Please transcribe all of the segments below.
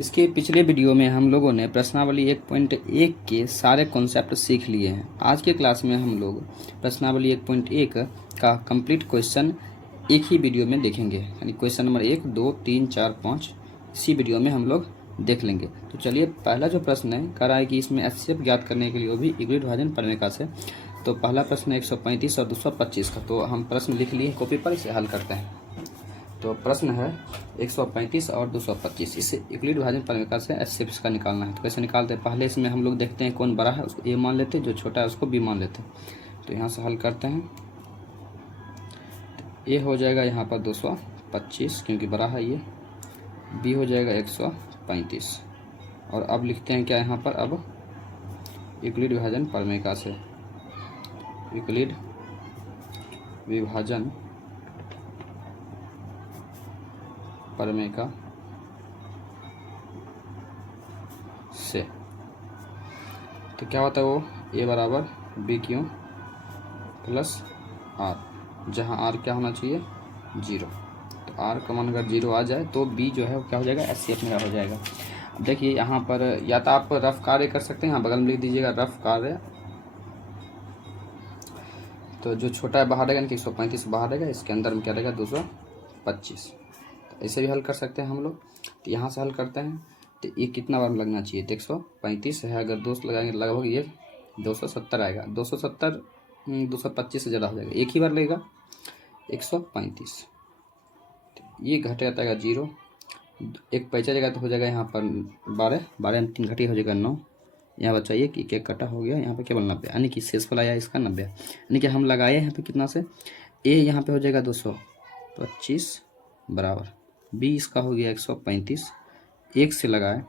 इसके पिछले वीडियो में हम लोगों ने प्रश्नावली 1.1 के सारे कॉन्सेप्ट सीख लिए हैं। आज के क्लास में हम लोग प्रश्नावली 1.1 का कंप्लीट क्वेश्चन एक ही वीडियो में देखेंगे, यानी क्वेश्चन नंबर 1, 2, 3, 4, 5 इसी वीडियो में हम लोग देख लेंगे। तो चलिए, पहला जो प्रश्न है कह रहा है कि इसमें एचसीएफ ज्ञात करने के लिए वो भी यूक्लिड विभाजन प्रमेय से। तो पहला प्रश्न 135 और 225 का, तो हम प्रश्न लिख लिए कॉपी पर, इसे हल करते हैं। तो प्रश्न है 135 और 225, इसे यूक्लिड विभाजन प्रमेय से एचसीएफ का निकालना है। तो कैसे निकालते हैं, पहले इसमें हम लोग देखते हैं कौन बड़ा है उसको ए मान लेते हैं, जो छोटा है उसको बी मान लेते हैं। तो यहाँ से हल करते हैं, ए हो जाएगा यहाँ पर 225 क्योंकि बड़ा है ये, बी हो जाएगा 135। और अब लिखते हैं क्या यहाँ पर, अब यूक्लिड विभाजन प्रमेय से, यूक्लिड विभाजन प्रमेय से। तो क्या होता है वो, ए बराबर बी क्यू प्लस आर, जहाँ आर क्या होना चाहिए 0। तो आर का मान अगर 0 आ जाए तो बी जो है वो क्या हो जाएगा, एचसीएफ में हो जाएगा। अब देखिए यहाँ पर या तो आप रफ कार्य कर सकते हैं, यहाँ बगल में लिख दीजिएगा रफ कार्य। तो जो छोटा है बाहर रहेगा, 135 बाहर रहेगा, इसके अंदर में क्या रहेगा 225। तो ऐसे भी हल कर सकते हैं हम लोग। तो यहाँ से हल करते हैं, तो ये कितना बार लगना चाहिए, 135 है, अगर 2 लगाएंगे लगभग ये 270 आएगा। 270 225 से ज़्यादा हो जाएगा, एक ही बार लगेगा 135। ये घट जाता है 0, एक पैसा जगह तो हो जाएगा यहाँ पर 12 12 में 3 घटी हो जाएगा 9। यहाँ बचाइए कि एक कटा हो गया, यहाँ पे केवल 90, यानी कि शेषफल आया इसका 90। यानी कि हम लगाए यहाँ पे कितना से, ए यहाँ पे हो जाएगा 225 बराबर, बी इसका हो गया 135, एक से लगाए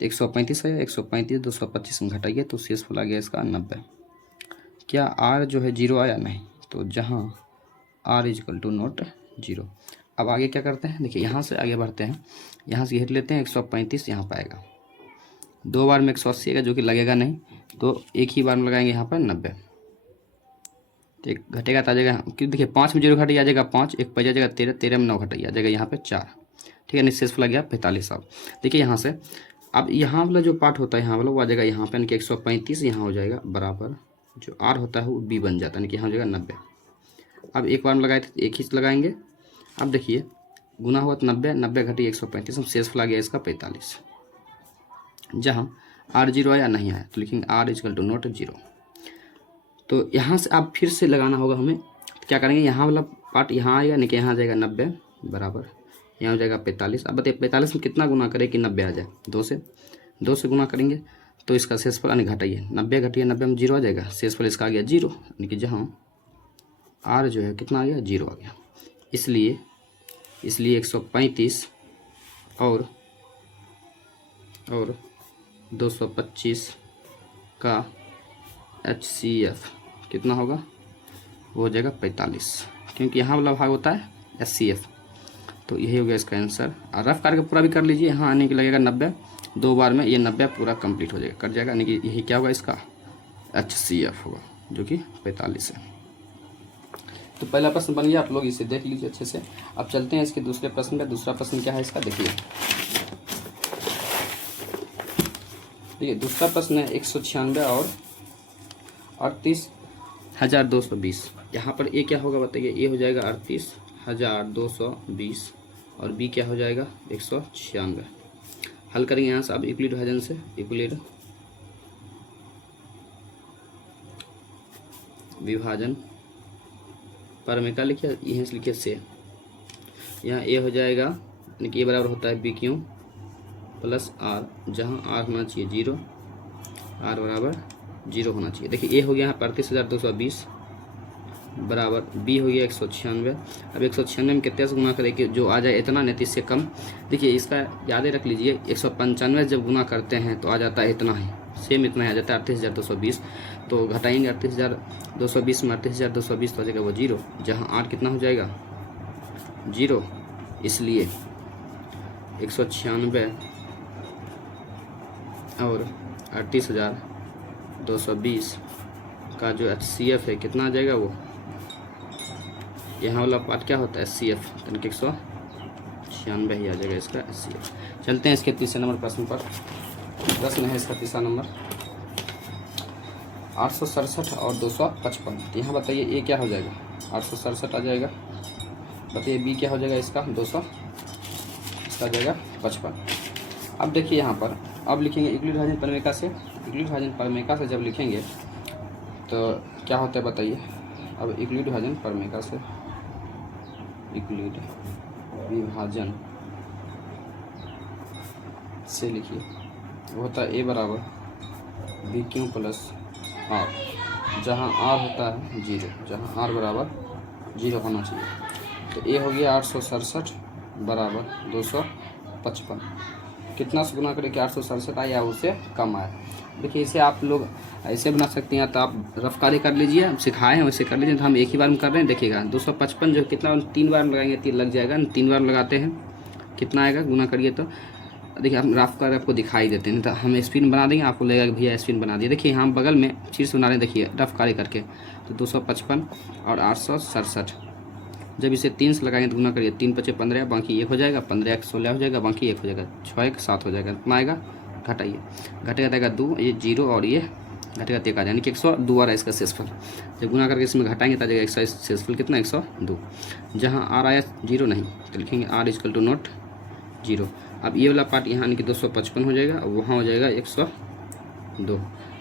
135 है, 135 225 में घटाइए तो शेषफल आ गया इसका 90। क्या आर जो है 0 आया, नहीं। तो जहाँ आर इजकल टू नॉट 0। अब आगे क्या करते हैं, देखिए यहाँ से आगे बढ़ते हैं, यहाँ से घेर लेते हैं 135, यहाँ पर आएगा 2 बार में 180 आएगा जो कि लगेगा नहीं, तो एक ही बार में लगाएंगे यहाँ पर 90। तो एक घटेगा तो आ जाएगा, क्योंकि देखिए 5 में 0 घट आ जाएगा 5, एक पैसा जाएगा 13, 13 में 9 घट आ जाएगा यहाँ पे 4, ठीक है, निशेषफल आ गया 45। अब देखिए यहाँ से, अब यहाँ वाला जो पार्ट होता है यहाँ वाला वो आ जाएगा यहाँ पे, यानी कि 135 यहाँ हो जाएगा बराबर, जो आर होता है वो बी बन जाता है, यानी कि यहाँ हो जाएगा 90। अब एक बार में लगाए थे एक ही लगाएंगे। अब देखिए गुना हुआ तो 90, 90 घटी 135, हम शेषफल आ गया इसका 45। जहाँ आर 0 आया नहीं आया तो लिखेंगे आर इजकल टू नॉट 0। तो यहाँ से आप फिर से लगाना होगा हमें, तो क्या करेंगे, यहाँ वाला पार्ट यहाँ आएगा, यानी कि यहाँ आ जाएगा 90 बराबर, यहाँ हो जाएगा 45। अब बताइए 45 में कितना गुना करें कि 90 आ जाए, 2 से गुना करेंगे तो इसका शेषफल यानी घटाइए, 90 घटिए 90 में 0 आ जाएगा, शेषफल इसका आ गया 0, यानी कि जहाँ आर जो है कितना आ गया 0 आ गया। इसलिए 135 और 225 का HCF कितना होगा, वो हो जाएगा 45, क्योंकि यहाँ वाला भाग होता है HCF। तो यही हो गया इसका आंसर। और रफ करके पूरा भी कर लीजिए, यहाँ आने के लगेगा 90, 2 बार में ये 90 पूरा कंप्लीट हो जाएगा, कट जाएगा, यानी कि यही क्या होगा इसका HCF होगा, जो कि 45 है। तो पहला प्रश्न बन गया, आप लोग इसे देख लीजिए अच्छे से। अब चलते हैं इसके दूसरे प्रश्न पे। दूसरा प्रश्न क्या है इसका, देखिए दूसरा प्रश्न है 196 और 38,220। यहाँ पर ए क्या होगा बताइए, ए हो जाएगा 38,220 और बी क्या हो जाएगा 196। हल करेंगे यहाँ से अब यूक्लिड विभाजन से, यूक्लिड विभाजन प्रमेय का लिखिए, यहाँ से लिखिए से। यहाँ ए हो जाएगा, यानी कि ए बराबर होता है बी क्यू प्लस आर, जहाँ आर होना चाहिए 0, आर बराबर 0 होना चाहिए। देखिए ए हो गया यहाँ 38,220 बराबर, बी हो गया 196। अब 196 में कितने से गुना करें कि जो आ जाए इतना, नहीं तो इससे कम। देखिए इसका याद रख लीजिए, 195 जब गुना करते हैं तो आ जाता है इतना ही, सेम इतना ही आ जाता है 38,220। तो घटाएंगे 38,220 में 38,220 तो हो जाएगा वो 0, जहाँ आर कितना हो जाएगा 0। इसलिए 196 और 38,220 का जो HCF है कितना आ जाएगा, वो यहाँ वाला पार्ट क्या होता है HCF, यानी कि 196। 98 ही आ जाएगा इसका HCF। चलते हैं इसके तीसरे नंबर प्रश्न पर। प्रश्न है इसका तीसरा नंबर 867 और 255। तो यहाँ बताइए ए क्या हो जाएगा, 867 आ जाएगा। बताइए बी क्या हो जाएगा इसका 200, इसका आ जाएगा 55। अब देखिए यहाँ पर अब लिखेंगे यूक्लिड विभाजन प्रमेय से। यूक्लिड विभाजन प्रमेय से जब लिखेंगे तो क्या होता है बताइए। अब यूक्लिड विभाजन प्रमेय से, यूक्लिड विभाजन से लिखिए, वो होता है ए बराबर बी क्यू प्लस आर, जहाँ आर होता है 0, जहाँ आर बराबर 0 होना चाहिए। तो ए हो गया 867 बराबर 255। कितना से गुना करके 867 आया या उससे कम आया। देखिए इसे आप लोग ऐसे बना सकते हैं, तो आप रफ कार्य कर लीजिए, हम सिखाए हैं वैसे कर लीजिए। तो हम एक ही बार में कर रहे हैं, देखिएगा 255 जो कितना 3 बार लगाएंगे 3 लग जाएगा, 3 बार लगाते हैं कितना आएगा गुना करिए। तो देखिए हम रफ कर आपको दिखाई देते हैं, तो हम स्पिन बना देंगे, आपको लगेगा कि भैया स्पिन बना दिए। देखिए हम बगल में शीर्ष बना रहे हैं, देखिए रफ कार्य करके। तो 255 और 867 जब इसे 3 से लगाएंगे तो गुना करिए, 3 × 5 = 15, बाकी 1 हो जाएगा, 15 × 16 हो जाएगा, बाकी 1 हो जाएगा, 6 × 7 हो जाएगा। कितना आएगा, घटाइए, घटेगा देगा 2, ये 0 और ये घटेगा 1 आ जाएगा, यानी कि 102 आ रहा है इसका शेषफल। जब गुना करके इसमें घटाएंगे तो आ जाएगा इसका शेषफल कितना 102। जहाँ आर आया 0 नहीं तो लिखेंगे r = नॉट 0। अब ये वाला पार्ट यहाँ यानी कि 255 हो जाएगा, वहाँ हो जाएगा 102।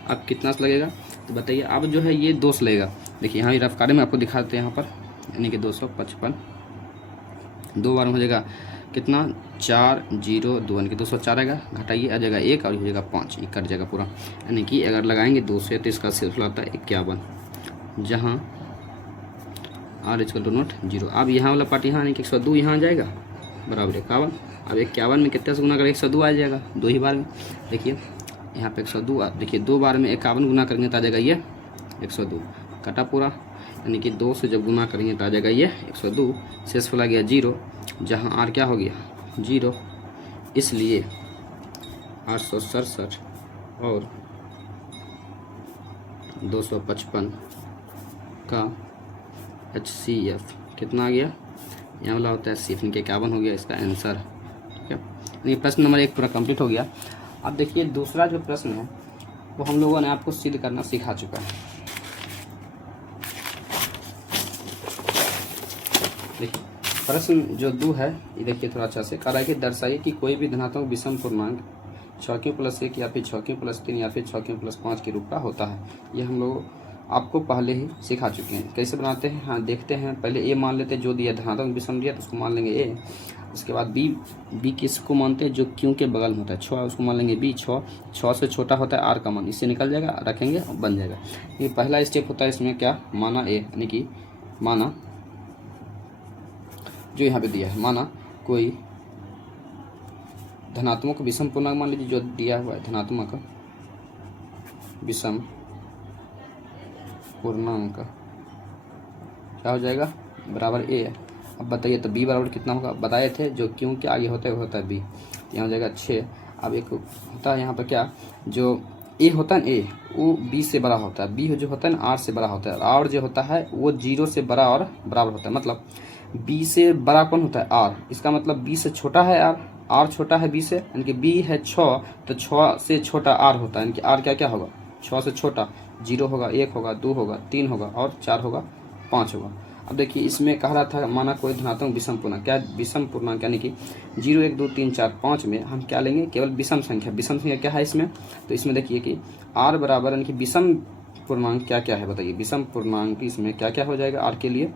अब कितना से लगेगा तो बताइए। अब जो है ये 2 से लगेगा। देखिए यहाँ रफ कार्य में आपको दिखाते हैं यहाँ पर, यानी कि 255 2 बार में हो जाएगा कितना 4 0 2, यानी कि 204 आएगा, घटाइए आ जाएगा 1 और हो जाएगा 5, ये कट जाएगा पूरा। यानी कि अगर लगाएंगे 2 से तो इसका शेषफल आता है 51, जहाँ r = नॉट 0। अब यहाँ वाला पार्ट यहाँ यानी कि 102 यहाँ आ जाएगा बराबर 51। अब 51 में कितने से गुना करेंगे 102 आ जाएगा 2 ही बार में। देखिए यहाँ पे 102, देखिए 2 बार में 51 गुना करेंगे तो आ जाएगा ये 102, कटा पूरा, यानी कि 2 से जब गुना करेंगे तो आ जाएगा ये 102। शेषफल आ गया 0, जहाँ आर क्या हो गया 0, इसलिए 867 और 255 का HCF कितना आ गया, यहाँ वाला होता है HCF, इनके 51 हो गया इसका आंसर। ठीक है, यानी प्रश्न नंबर 1 पूरा कंप्लीट हो गया। अब देखिए दूसरा जो प्रश्न है वो हम लोगों ने आपको सिद्ध करना सिखा चुका है। देखिए प्रश्न जो 2 है ये देखिए थोड़ा अच्छा से करा कि दर्शाइए कि कोई भी धनात्मक विषम पूर्णांक 6q+1 या फिर 6q+3 या फिर 6q+5 के रूप का होता है। ये हम लोग आपको पहले ही सिखा चुके हैं। कैसे बनाते हैं, हाँ देखते हैं। पहले ए मान लेते हैं, जो दिया धनात्मक विषम दिया तो उसको मान लेंगे ए। उसके बाद बी किसको मानते हैं, जो क्यों के बगल में होता है 6, उसको मान लेंगे बी। 6 से छोटा होता है आर का मान, इससे निकल जाएगा, रखेंगे और बन जाएगा। ये पहला स्टेप होता है इसमें क्या, माना ए, यानी कि माना जो यहाँ पे दिया है, माना कोई धनात्मक विषम पूर्णांक, मान लीजिए जो दिया हुआ है धनात्मक विषम पूर्णांक क्या हो जाएगा बराबर ए। अब बताइए तो बी बराबर कितना होगा, बताए थे जो क्यों के आगे होता है वो होता है बी, यहाँ हो जाएगा 6। अब एक होता है यहाँ पर क्या, जो ए होता है ए वो बी से बड़ा होता है, बी जो होता है ना आर से बड़ा होता है, और जो होता है वो 0 से बड़ा और बराबर होता है। मतलब बी से बड़ा कौन होता है आर, इसका मतलब बी से छोटा है आर छोटा है बी से, यानी कि बी है 6 तो 6 से छोटा आर होता है, यानी कि आर क्या क्या होगा 6 से छोटा, 0 होगा, 1 होगा, 2 होगा, 3 होगा और 4 होगा, 5 होगा। अब देखिए इसमें कह रहा था माना कोई धनात्मक विषम पूर्णांक, क्या विषम पूर्णांक यानी कि 0 1 2 3 4 5 में हम क्या लेंगे, केवल विषम संख्या। विषम संख्या क्या है इसमें, तो इसमें देखिए कि आर बराबर यानी कि विषम पूर्णांक क्या क्या है बताइए। विषम पूर्णांक इसमें क्या क्या हो जाएगा आर के लिए,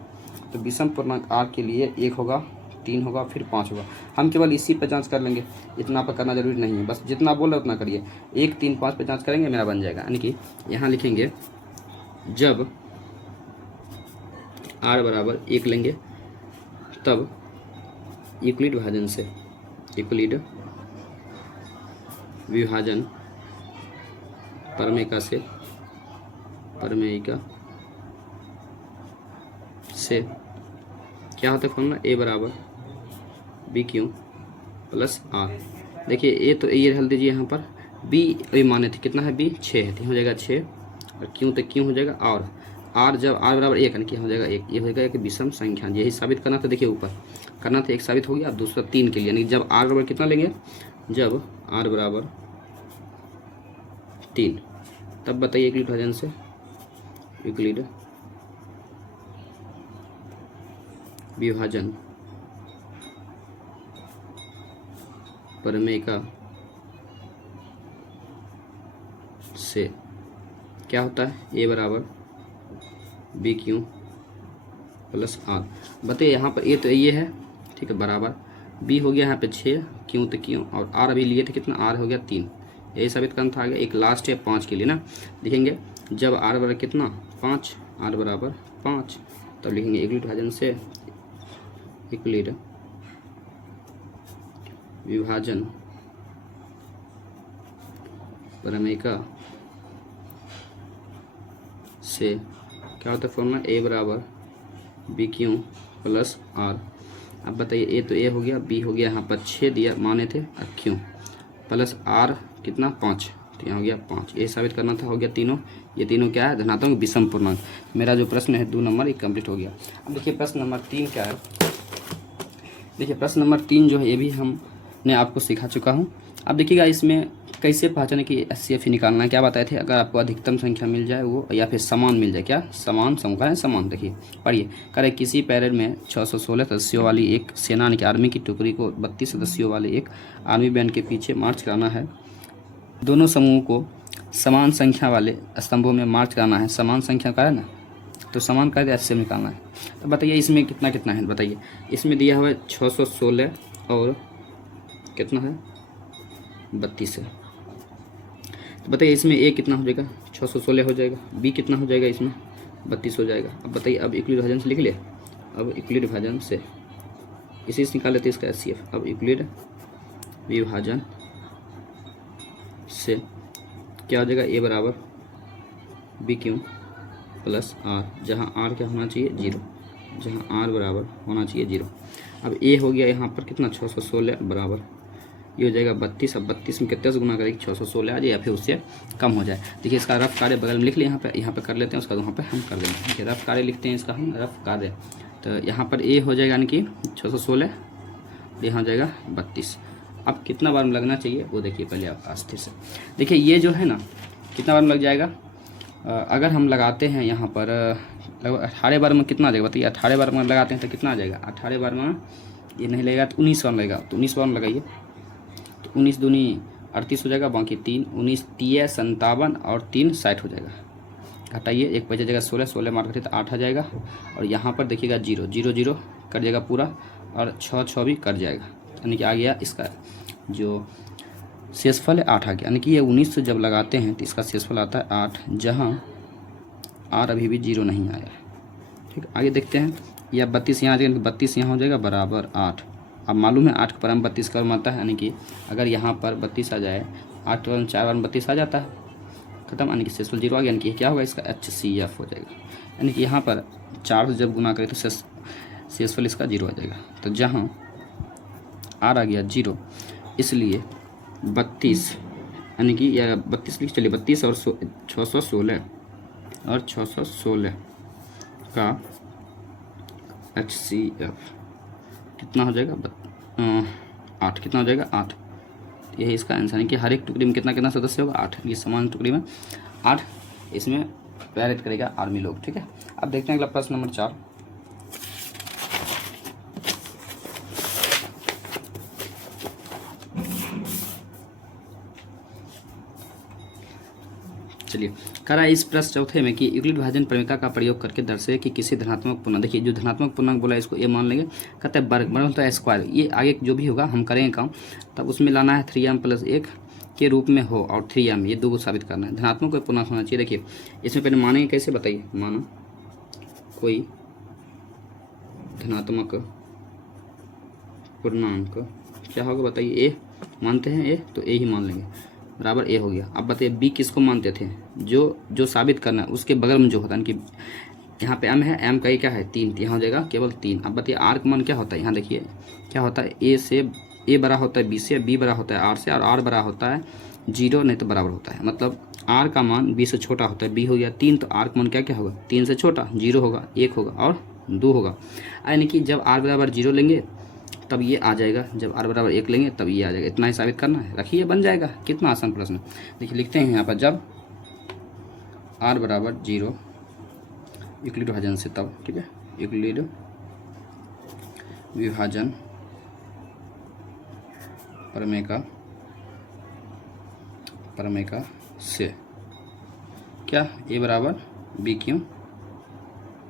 तो विषम पूर्णांक आर के लिए 1 होगा, 3 होगा, फिर 5 होगा। हम केवल इसी पर जांच कर लेंगे, इतना पर करना जरूरी नहीं है, बस जितना बोल रहे उतना करिए। 1 3 5 पर जांच करेंगे मेरा बन जाएगा। यानी कि यहाँ लिखेंगे जब r बराबर 1 लेंगे तब यूक्लिड विभाजन से, यूक्लिड विभाजन प्रमेय से क्या होता है फॉर्मूला, ए बराबर बी क्यू प्लस आर। देखिए ए तो ये हल दीजिए, यहाँ पर बी ये माने थे कितना है बी 6 है, तो हो जाएगा 6 और क्यों तो क्यों हो जाएगा, और आर जब आर बराबर 1 यानी कि हो जाएगा 1, ये हो जाएगा एक विषम संख्या। यही साबित करना था, देखिए ऊपर करना था, एक साबित हो गया। अब दूसरा 3 के लिए, यानी जब आर बराबर कितना लेंगे, जब आर बराबर 3, तब बताइए यूक्लिड विभाजन से, यूक्लिड विभाजन प्रमेय का से क्या होता है, ए बराबर बी क्यू प्लस आर। बताइए यहाँ पर ए तो ये है, ठीक है, बराबर बी हो गया यहाँ पे 6, क्यों तो क्यों, और आर अभी लिए थे कितना, आर हो गया 3। यही साबित करना था। आगे एक लास्ट है 5 के लिए ना, लिखेंगे जब आर बराबर कितना 5, आर बराबर 5, तब लिखेंगे यूक्लिड विभाजन से, यूक्लिड विभाजन प्रमेय का से क्या होता है फॉर्मूला, ए बराबर बी क्यू प्लस आर। अब बताइए ए तो ए हो गया, बी हो गया यहाँ पर 6 दिया माने थे, और क्यू प्लस आर कितना 5, तो यहाँ हो गया 5। ये साबित करना था, हो गया तीनों। ये तीनों क्या है, धनात्मक विषम पूर्णांक। मेरा जो प्रश्न है 2 नंबर ये कंप्लीट हो गया। अब देखिए प्रश्न नंबर 3 क्या है। देखिए प्रश्न नंबर 3 जो है ये भी हमने आपको सिखा चुका हूँ। अब देखिएगा इसमें कैसे पहचाने कि HCF निकालना है। क्या बताए थे, अगर आपको अधिकतम संख्या मिल जाए वो, या फिर समान मिल जाए, क्या समान संख्या है, समान। देखिए पढ़िए, करे किसी पैरेड में 616 सदस्यों वाली एक सेना यानी कि आर्मी की टुकड़ी को 32 सदस्यों वाले एक आर्मी बैंड के पीछे मार्च कराना है। दोनों समूहों को समान संख्या वाले स्तंभों में मार्च कराना है। समान संख्या का है ना, तो समान का HCF निकालना है। तो बताइए इसमें कितना कितना है, बताइए इसमें दिया हुआ है 616 और कितना है 32 है। तो बताइए इसमें ए कितना हो जाएगा, 616 हो जाएगा, बी कितना हो जाएगा, इसमें 32 हो जाएगा। अब बताइए, अब यूक्लिड विभाजन से लिख ले। अब यूक्लिड विभाजन से इसी से निकाल लेते हैं इसका HCF। अब यूक्लिड विभाजन से क्या हो जाएगा, ए बराबर बी क्यू प्लस आर, जहाँ आर क्या होना चाहिए 0, जहाँ आर बराबर होना चाहिए 0। अब ए हो गया यहाँ पर कितना 616 बराबर, ये हो जाएगा 32। अब 32 में कितने से गुना करेंगे, 616 आ जाए या फिर उससे कम हो जाए। देखिए इसका रफ कार्य बगल में लिख लिया, यहाँ पे कर लेते हैं, उसका वहाँ पे हम कर देंगे। देखिए रफ कार्य लिखते हैं इसका हम, रफ कार्य। तो यहाँ पर ए हो जाएगा यानी कि 616, यहाँ हो जाएगा 32। अब कितना बार में लगना चाहिए वो देखिए पहले आप आस्ते से। देखिए ये जो है ना कितना बार में लग जाएगा, अगर हम लगाते हैं यहाँ पर लगभग 18 बार में कितना आ जाएगा, बताइए 18 बार में लगाते हैं तो कितना आ जाएगा, 18 बार में ये नहीं लगेगा तो 19 बार में लगेगा, तो 19 बार में लगाइए। 19 दूनी 38 हो जाएगा, बाकी 3 19 3 57 और 3 60 हो जाएगा। घटाइए, एक बचे जाएगा 16, 16 मार करते तो 8 आ जाएगा। और यहाँ पर देखिएगा 0 0 0 कट जाएगा पूरा, और 6 6 भी कट जाएगा, यानी कि आ गया इसका जो शेषफल है 8 आ गया। यानी कि ये 19 से जब लगाते हैं तो इसका शेषफल आता है 8, जहाँ आर अभी भी 0 नहीं आया। ठीक, आगे देखते हैं। या 32 यहाँ आ जाएगा, 32 यहाँ हो जाएगा बराबर 8। अब मालूम है 8 के पर में 32 का आता है, यानी कि अगर यहाँ पर 32 आ जाए, 8 पर 4 बार 32 आ जाता है, खत्म, यानी कि शेषफल 0 आ गया। यानी कि क्या होगा, इसका HCF हो जाएगा। यानी कि यहाँ पर 4 से जब गुना करें तो शेषफल इसका 0 आ जाएगा। तो जहाँ आर आ गया 0, इसलिए 32 यानी कि या 32 लिख चलिए, 32 और 616 और 616 का HCF कितना हो जाएगा, 8। कितना हो जाएगा 8। यही इसका आंसर है कि हर एक टुकड़ी में कितना कितना सदस्य होगा 8। ये समान टुकड़ी में 8 इसमें प्रेरित करेगा आर्मी लोग। ठीक है, अब देखते हैं अगला प्रश्न नंबर 4। चलिए, करा इस प्रश्न चौथे में कि यूक्लिड विभाजन प्रमेय का प्रयोग करके दर्शाए कि किसी धनात्मक पूर्णांक, देखिए जो धनात्मक पूर्णांक बोला इसको ए मान लेंगे, कहते हैं वर्ग होता है स्क्वायर। ये आगे जो भी होगा हम करेंगे काम, तब उसमें लाना है 3m + 1 के रूप में हो, और 3m ये 2 को साबित करना है। धनात्मक कोई पूर्णांक होना चाहिए। देखिए इसमें पहले मानेंगे कैसे, बताइए। मानो कोई धनात्मक पूर्णांक क्या होगा, बताइए। ए मानते हैं, ए तो ए ही मान लेंगे, बराबर ए हो गया। अब बताइए बी किसको मानते थे, जो साबित करना है उसके बगल में जो होता है, कि यहाँ पे m है, m का ये क्या है 3, यहाँ हो जाएगा केवल 3। अब बताइए आर का मान क्या होता है, यहाँ देखिए क्या होता है, ए से ए बड़ा होता है बी से, बी बड़ा होता है आर से, और आर बड़ा होता है 0 नहीं तो बराबर होता है। मतलब आर का मान बी से छोटा होता है, बी हो गया 3, तो आर का मान क्या क्या होगा 3 से छोटा, 0 होगा, 1 होगा और 2 होगा। यानी कि जब आर बराबर 0 लेंगे तब ये आ जाएगा, जब r बराबर 1 लेंगे तब ये आ जाएगा। इतना ही साबित करना है, रखिए बन जाएगा। कितना आसान प्रश्न। देखिए लिखते हैं यहाँ पर, जब r बराबर 0 यूक्लिड विभाजन से, तब ठीक है, यूक्लिड विभाजन प्रमेय का से क्या a बराबर b क्यों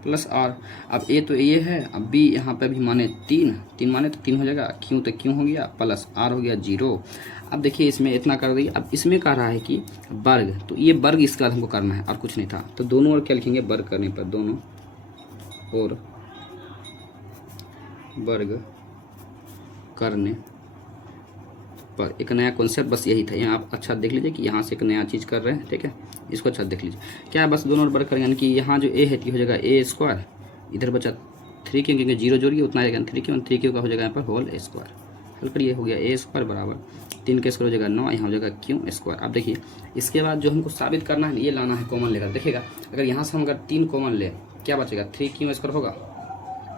प्लस r। अब a तो ये है, अब b यहाँ पे भी माने 3 माने तो 3 हो जाएगा, क्यों तो क्यों हो गया, प्लस r हो गया 0। अब देखिए इसमें इतना कर दिए। अब इसमें कह रहा है कि वर्ग, तो ये वर्ग इसका हमको करना है और कुछ नहीं था। तो दोनों ओर क्या लिखेंगे, वर्ग करने पर, दोनों और वर्ग करने पर एक नया कॉन्सेप्ट बस यही था। यहाँ आप अच्छा देख लीजिए कि यहाँ से एक नया चीज़ कर रहे हैं, ठीक है, इसको अच्छा देख लीजिए। क्या है, बस दोनों वर्ग करेंगे, यानी कि यहाँ जो a है ये हो जाएगा a स्क्वायर, इधर बचा 3 क्यों, क्योंकि 0 जोड़िए उतना आएगा 3 क्यों का हो जाएगा यहाँ पर होल स्क्वायर। हल करिए, हो गया a स्क्वायर बराबर 3 का स्क्वायर हो जाएगा 9, यहाँ हो जाएगा क्यों स्क्वायर। अब देखिए इसके बाद जो हमको साबित करना है ये लाना है कॉमन लेकर। देखिएगा अगर यहाँ से हम अगर 3 कॉमन ले, क्या बचेगा, 3 क्यों स्क्वायर होगा।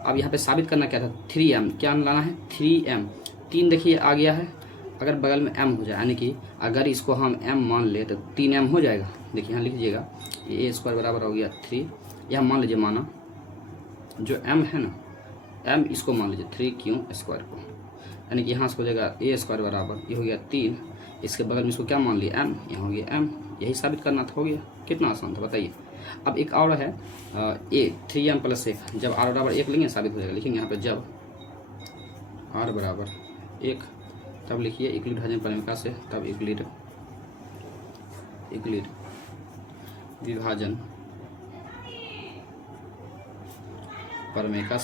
अब यहाँ पे साबित करना क्या था, 3m, क्या लाना है 3m, 3 देखिए आ गया है, अगर बगल में m हो जाए, यानी कि अगर इसको हम m मान ले तो 3m हो जाएगा। देखिए यहाँ लिख लीजिएगा, ये a स्क्वायर बराबर हो गया 3, यह मान लीजिए, माना जो m है ना, m इसको मान लीजिए 3 क्यों स्क्वायर को, यानी कि यहाँ से हो जाएगा a स्क्वायर बराबर, ये हो गया 3, इसके बगल में इसको क्या मान लिया m, यहाँ हो गया m, यही साबित करना था, हो गया। कितना आसान था बताइए। अब एक और है a 3m प्लस 1, जब r बराबर 1 लेंगे साबित हो जाएगा। लिखेंगे यहाँ पे जब r बराबर 1, तब लिखिए यूक्लिड विभाजन प्रमेय से, तब यूक्लिड विभाजन प्रमेय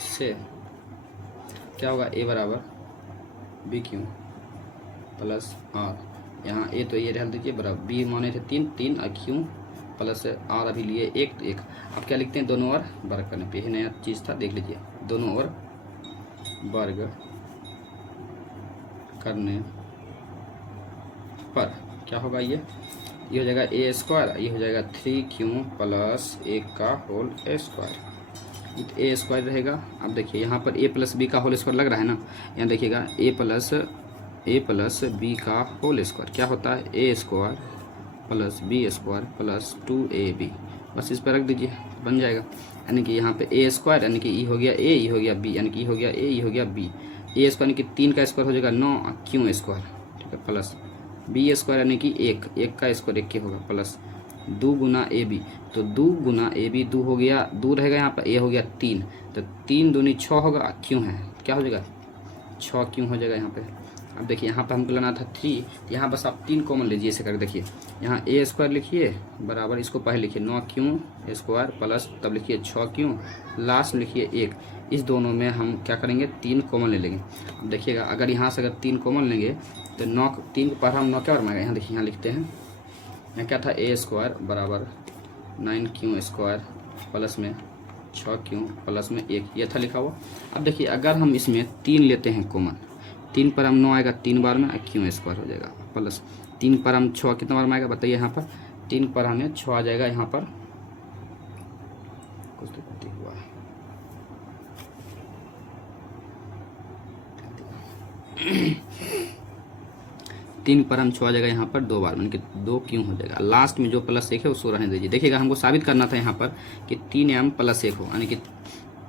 से क्या होगा, a बराबर b क्यों प्लस r, यहाँ a तो ये रहल दीजिए बराबर, b माने थे 3 और क्यों प्लस r अभी लिए 1 तो 1। अब क्या लिखते हैं, दोनों ओर वर्ग करने पे, यही नया चीज़ था, देख लीजिए, दोनों ओर वर्ग करने पर क्या होगा, ये हो जाएगा a स्क्वायर, ये हो जाएगा 3 क्यों प्लस 1 का होल स्क्वायर, a स्क्वायर रहेगा। अब देखिए यहाँ पर a प्लस बी का होल स्क्वायर लग रहा है ना, यहाँ देखिएगा a प्लस बी का होल स्क्वायर क्या होता है, a square plus b square plus 2ab, बस इस पर रख दीजिए, बन जाएगा। यानी कि यहाँ पे a स्क्वायर, यानी कि e हो गया a, e हो गया b, यानी कि e हो गया a, e हो गया b, a स्क्वायर यानी कि 3 का स्क्वायर हो जाएगा 9 क्यों स्क्वायर, ठीक है, प्लस b स्क्वायर यानी कि 1 का स्क्वायर 1 के होगा, प्लस 2 गुना ए बी, तो 2 गुना ए बी, 2 हो गया, 2 रहेगा यहाँ पर, a हो गया 3, तो 3 दूनी 6 होगा, क्यों है क्या हो जाएगा 6 क्यों हो जाएगा यहाँ पे। अब देखिए यहाँ पर हमको लेना था 3, यहाँ बस आप 3 कॉमन लीजिए ऐसे करके। देखिए यहाँ a स्क्वायर लिखिए बराबर, इसको पहले लिखिए 9 क्यों स्क्वायर प्लस, तब लिखिए 6 क्यों, लास्ट में लिखिए 1। इस दोनों में हम क्या करेंगे, 3 कॉमन ले लेंगे। अब देखिएगा अगर यहाँ से अगर 3 कॉमन लेंगे तो 9, 3 पर हम 9 क्या बरमाएगा, यहाँ देखिए यहाँ लिखते हैं, यहाँ क्या था a स्क्वायर बराबर 9 क्यों स्क्वायर प्लस में 6 क्यों प्लस में 1, ये था लिखा हुआ। अब देखिए अगर हम इसमें 3 लेते हैं कॉमन, 3 पर हम 9 आएगा 3 बार में, क्यों स्क्वायर हो जाएगा, प्लस 3 पर हम 6 कितना बार में आएगा बताइए, यहाँ पर 3 पर हमें 6 आ जाएगा, यहाँ पर कुछ तो गलती हुआ है, 3 पर हम 6 आ जाएगा यहाँ पर 2 बार, मतलब कि 2 क्यों हो जाएगा, लास्ट में जो प्लस 1 है उसको रहने दीजिए। देखिएगा हमको साबित करना था यहाँ पर कि 3m प्लस 1 हो, यानी कि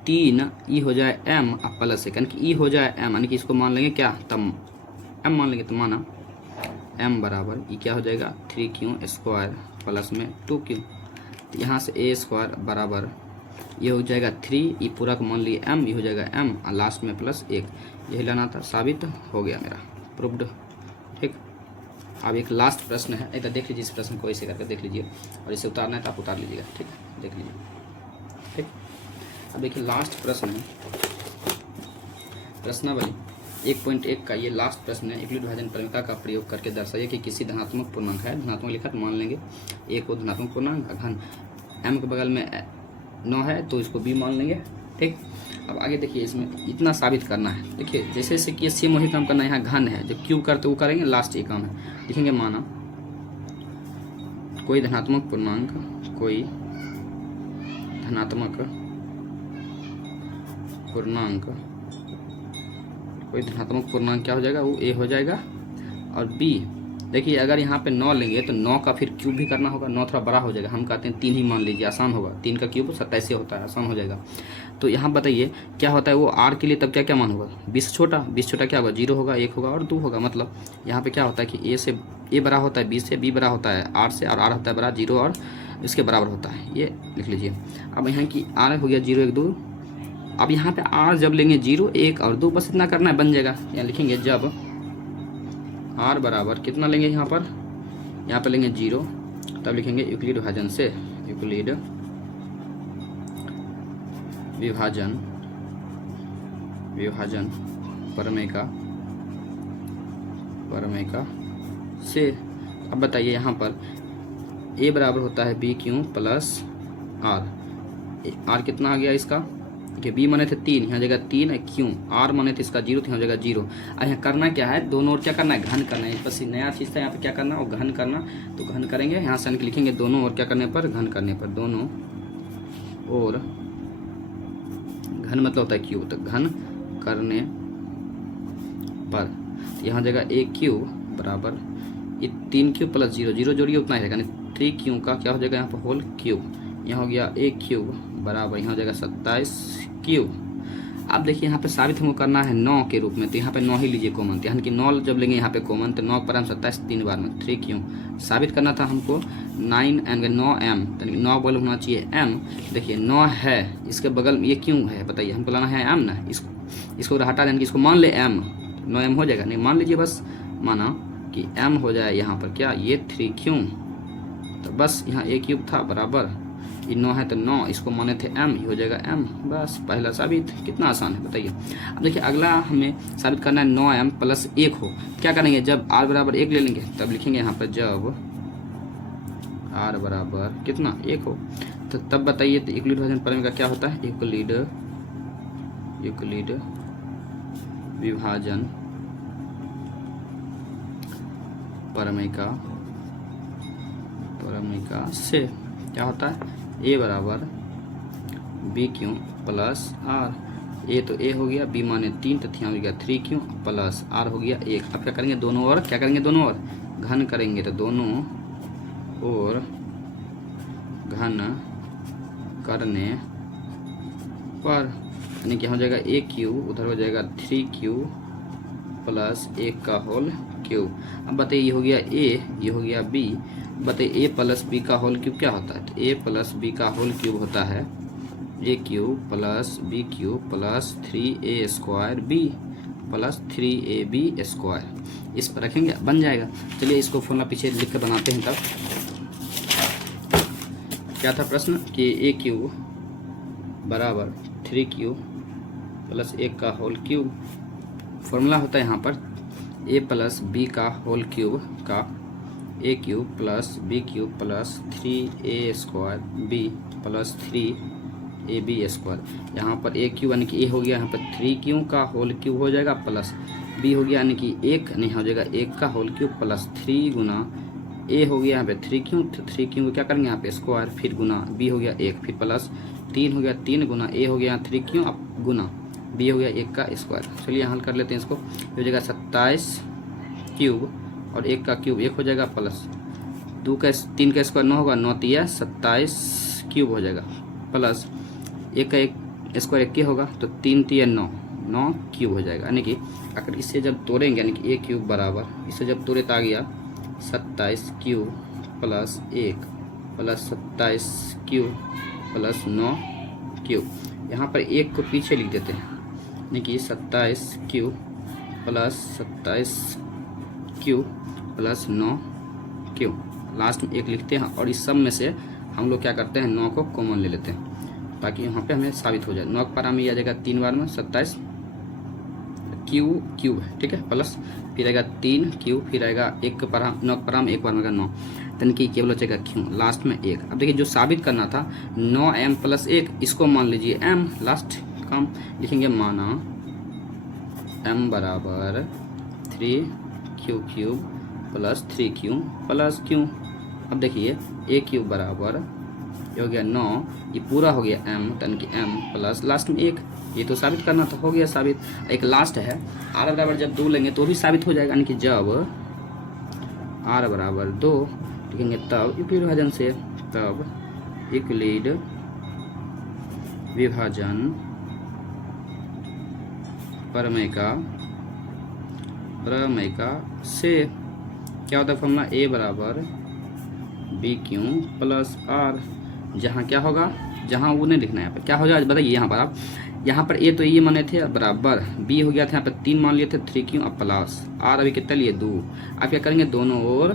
3 ई हो जाए m और प्लस 1, यानी कि ई हो जाए m, यानी कि इसको मान लेंगे क्या, तब m मान लेंगे, तो माना m बराबर ई क्या हो जाएगा 3 क्यों स्क्वायर प्लस में 2 क्यों, तो यहाँ से a स्क्वायर बराबर ये हो जाएगा 3, ई पूरा को मान लिए m, ये हो जाएगा m और लास्ट में प्लस 1, यही लाना था, साबित हो गया मेरा, प्रूव्ड। ठीक, अब एक लास्ट प्रश्न है, एक देख लीजिए, इस प्रश्न को ऐसे करके देख लीजिए, और इसे उतारना है तो आप उतार लीजिएगा, ठीक है, देख लीजिए। ठीक, अब देखिए लास्ट प्रश्न है, प्रश्नावली 1.1 का ये लास्ट प्रश्न है। यूक्लिड विभाजन प्रमेय का प्रयोग करके दर्शाइए कि किसी धनात्मक पूर्णांक है, धनात्मक लिखा तो मान लेंगे a को धनात्मक पूर्णांक, घन m के बगल में 9 है तो इसको b मान लेंगे। ठीक, अब आगे देखिए, इसमें इतना साबित करना है। देखिए जैसे जैसे कि सेम वही काम करना है, यहाँ घन है, जो क्यों करते वो करेंगे, लास्ट ये काम है। लिखेंगे माना कोई धनात्मक पूर्णांक, कोई धनात्मक पूर्णांक, कोई धनात्मक पूर्णांक क्या हो जाएगा, वो ए हो जाएगा। और बी देखिए, अगर यहाँ पे 9 लेंगे तो 9 का फिर क्यूब भी करना होगा, 9 थोड़ा बड़ा हो जाएगा, हम कहते हैं 3 ही मान लीजिए, आसान होगा, 3 का क्यूब 27 होता है, आसान हो जाएगा। तो यहाँ बताइए क्या होता है वो आर के लिए, तब क्या क्या मान होगा, 20 छोटा, 20 छोटा क्या होगा, 0 होगा, 1 होगा और 2 होगा। मतलब यहाँ पे क्या होता है कि ए बड़ा होता है 20 से, बी बड़ा होता है आर से, और आर होता है बड़ा 0 और इसके बराबर होता है, ये लिख लीजिए। अब यहाँ की आर हो गया 0 1 2। अब यहाँ पे आर जब लेंगे 0 1 और 2, बस इतना करना है, बन जाएगा। यहाँ लिखेंगे जब आर बराबर कितना लेंगे, यहाँ पर लेंगे 0, तब लिखेंगे यूक्लिड विभाजन से, यूक्लिड विभाजन परमेय से। अब बताइए यहाँ पर ए बराबर होता है बी क्यू प्लस आर कितना आ गया इसका, कि बी माने थे 3, यहाँ जगह 3 है, क्यों आर माने थे इसका 0, तो यहाँ जगह 0। अब यहाँ करना क्या है, दोनों ओर क्या करना है, घन करना है, बस नया चीज़ था यहाँ पे क्या करना और घन करना। तो घन करेंगे, यहाँ से लिखेंगे दोनों ओर क्या करने पर, घन करने पर, दोनों ओर घन मतलब होता है क्यूब, तो घन करने पर यहाँ जगह ए क्यूब बराबर ये 3 क्यूब प्लस 0 0 जोड़िए उतना ही रहेगा, यानी 3 क्यूब का क्या हो जाएगा यहाँ पर होल क्यूब, यहाँ हो गया ए क्यूब बराबर यहाँ हो जाएगा 27 क्यूब। अब देखिए यहाँ पे साबित हमको करना है 9 के रूप में, तो यहाँ पे 9 ही लीजिए कॉमन, यानी कि 9 जब लेंगे यहाँ पे कॉमन तो 9 पर हम 27 3 बार में 3 क्यूब। साबित करना था हमको 9 एंड 9 एम, यानी 9 बगल होना चाहिए एम। देखिए 9 है, इसके बगल में ये क्यों है बताइए, हमको लाना है एम ना, इसको हटा देंगे, इसको मान ले एम, 9 एम हो जाएगा, नहीं मान लीजिए, बस माना कि एम हो जाए यहाँ पर क्या, ये 3 क्यों, तो बस यहाँ ए क्यूब था बराबर ये 9 है तो 9, इसको माने थे m, ये हो जाएगा m, बस पहला साबित। कितना आसान है बताइए। अब देखिए अगला हमें साबित करना है 9m प्लस 1 हो, क्या करेंगे, जब r बराबर 1 ले लेंगे तब लिखेंगे यहाँ पर जब r बराबर कितना 1 हो, तो तब बताइए तो यूक्लिड विभाजन प्रमेय का क्या होता है, यूक्लिड विभाजन प्रमेय का से क्या होता है, ए बराबर बी क्यू प्लस आर, ए तो ए हो गया, बी माने 3 तो यहाँ हो गया 3 क्यू प्लस आर हो गया 1। अब क्या करेंगे, दोनों ओर क्या करेंगे, दोनों ओर घन करेंगे, तो दोनों ओर घन करने पर यानी कि हो जाएगा ए क्यू, उधर हो जाएगा 3 क्यू प्लस 1 का होल क्यूब। अब बताइए ये हो गया ए, ये हो गया बी, बताइए ए प्लस बी का होल क्यूब क्या होता है, तो ए प्लस बी का होल क्यूब होता है A cube plus B cube plus 3a square B plus 3ab square. इस पर रखेंगे बन जाएगा। चलिए इसको फॉर्मूला पीछे लिख कर बनाते हैं। तब क्या था प्रश्न कि ए क्यूब बराबर 3q प्लस 1 का होल क्यूब, फॉर्मूला होता है यहाँ पर ए प्लस बी का होल क्यूब का A cube plus B cube plus 3a square B plus 3ab square. यहाँ पर ए क्यूब यानी कि ए हो गया यहाँ पर 3q का होल क्यूब हो जाएगा प्लस बी हो गया यानी कि 1 नहीं हो जाएगा 1 का होल क्यूब प्लस 3 गुना ए हो गया यहाँ पे 3q, तो 3q को क्या करेंगे यहाँ पे स्क्वायर, फिर गुना बी हो गया 1, फिर प्लस 3 हो गया 3 गुना ए हो गया 3q, अब गुना बी हो गया 1 का स्क्वायर। चलिए हल कर लेते हैं इसको, हो जाएगा 27 क्यूब और 1 का क्यूब 1 हो जाएगा प्लस 2 का 3 का स्क्वायर 9 होगा, 9 तिया 27 क्यूब हो जाएगा प्लस 1 का 1 स्क्वायर 1 होगा, तो 3 तिया 9 क्यूब हो जाएगा। यानी कि अगर इससे जब तोड़ेंगे यानी कि ए क्यूब बराबर इससे जब तोड़े तो आ गया 27 cube plus 1 plus 27 cube plus 9 cube. यहाँ पर 1 को पीछे लिख देते हैं यानी कि 27 cube plus 27 cube plus 9 cube, last में 1 लिखते हैं और इस सब में से हम लोग क्या करते हैं 9 को कॉमन ले लेते हैं ताकि यहाँ पे हमें साबित हो जाए। 9 पर हमें आ जाएगा 3 बार में 27 क्यूब है, ठीक है, प्लस फिर आएगा 3 क्यूब, फिर आएगा 1 पर हम 9 पर हम 1 बार में 9, यानी कि केवल बचेगा क्यू, लास्ट में 1। अब देखिए जो साबित करना था 9m प्लस 1, इसको मान लीजिए m, लास्ट काम लिखेंगे माना m बराबर 3q cube plus 3q plus q। अब देखिए a क्यूब बराबर ये हो गया 9, ये पूरा हो गया m, यानी कि m प्लस लास्ट में 1, ये तो साबित करना तो हो गया साबित। एक लास्ट है, r बराबर जब 2 लेंगे तो भी साबित हो जाएगा, यानी कि जब r बराबर 2 लिखेंगे तब यूक्लिड विभाजन से, तब यूक्लिड विभाजन प्रमेय का से क्या होता है फॉर्मूला, a बराबर BQ प्लस r, जहाँ क्या होगा, जहाँ वो नहीं लिखना है यहाँ पर क्या हो जाएगा बताइए। यहाँ पर आप, यहाँ पर a तो ये माने थे बराबर, b हो गया था यहाँ पर 3 मान लिए थे 3Q अब प्लस r अभी कितना लिए 2। आप क्या करेंगे, दोनों ओर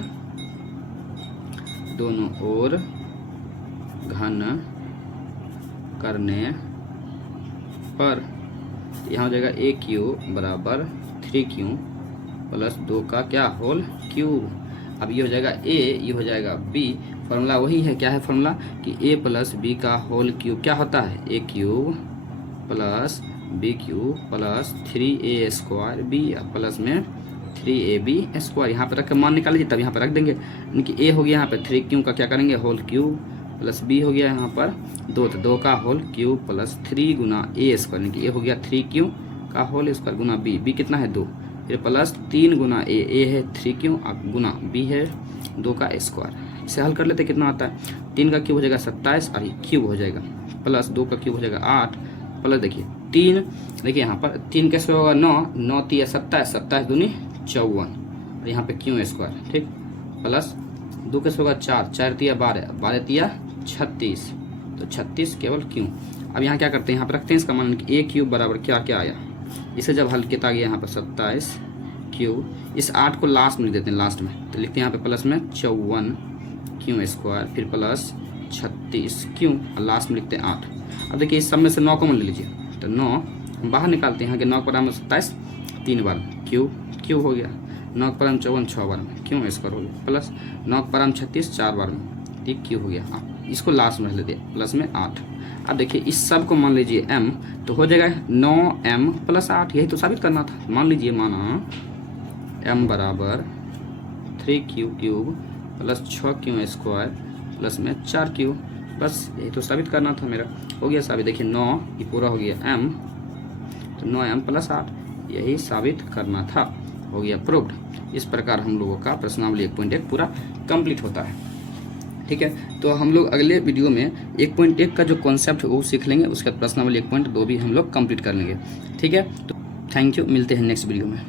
घन करने पर यहाँ हो जाएगा AQ बराबर 3Q प्लस 2 का क्या होल क्यूब। अब ये हो जाएगा a, ये हो जाएगा b, फॉर्मूला वही है, क्या है फॉर्मूला कि a प्लस बी का होल क्यूब क्या होता है, a cube plus b cube plus 3a square b plus में 3ab स्क्वायर। यहाँ पर रख के मान निकाल लीजिए, तब यहाँ पर रख देंगे, यानी कि a हो गया यहाँ पर 3Q का क्या करेंगे होल क्यूब प्लस b हो गया यहाँ पर 2, तो 2 का होल क्यूब प्लस 3 गुना a स्क्वायर, यानी कि a हो गया 3Q का होल स्क्वायर गुना b कितना है 2, फिर प्लस 3 गुना a है 3Q गुना b है 2 का स्क्वायर। इसे हल कर लेते कितना आता है, 3 का क्यूब हो जाएगा 27 और ये क्यूब हो जाएगा प्लस 2 का क्यूब हो जाएगा 8 प्लस देखिए 3, देखिए यहाँ पर 3 कैसे होगा 9 3 27 27 दूनी 54 और यहाँ पे क्यू स्क्वायर, ठीक, प्लस 2 कैसे होगा 4 4 3 12 12 3 36, तो 36 केवल क्यू। अब यहाँ क्या करते हैं, यहाँ पर रखते हैं इसका मान कि a क्यूब बराबर क्या क्या आया, इसे जब हल किया गया यहाँ पर 27 क्यूब, इस 8 को लास्ट में लिख देते हैं, लास्ट में तो लिखते हैं यहाँ पे प्लस में 54 क्यू स्क्वायर फिर प्लस 36 क्यू और लास्ट में लिखते हैं 8। अब देखिए इस सब में से 9 कॉमन ले लीजिए, तो 9 हम बाहर निकालते हैं, यहाँ के 9 पर 27 3 बार क्यूब हो गया, 9 पर 54 6 बार में क्यू स्क्वायर हो गया प्लस 9 पर 36 4 बार में ठीक क्यू हो गया। आप इसको लास्ट में लेते हैं प्लस में 8। अब देखिए इस सब को मान लीजिए m, तो हो जाएगा 9m प्लस 8, यही तो साबित करना था। मान लीजिए माना m बराबर 3Q cube plus 6Q square plus में 4Q, बस यही तो साबित करना था मेरा, हो गया साबित। देखिए 9 ये पूरा हो गया m, तो 9m प्लस 8 यही साबित करना था, हो गया प्रूव्ड। इस प्रकार हम लोगों का प्रश्नावली 1.1 पूरा कंप्लीट होता है, ठीक है। तो हम लोग अगले वीडियो में 1.1 का जो कॉन्सेप्ट है वो सीख लेंगे, उसके बाद प्रश्नावली 1.2 भी हम लोग कंप्लीट कर लेंगे, ठीक है। तो थैंक यू, मिलते हैं नेक्स्ट वीडियो में।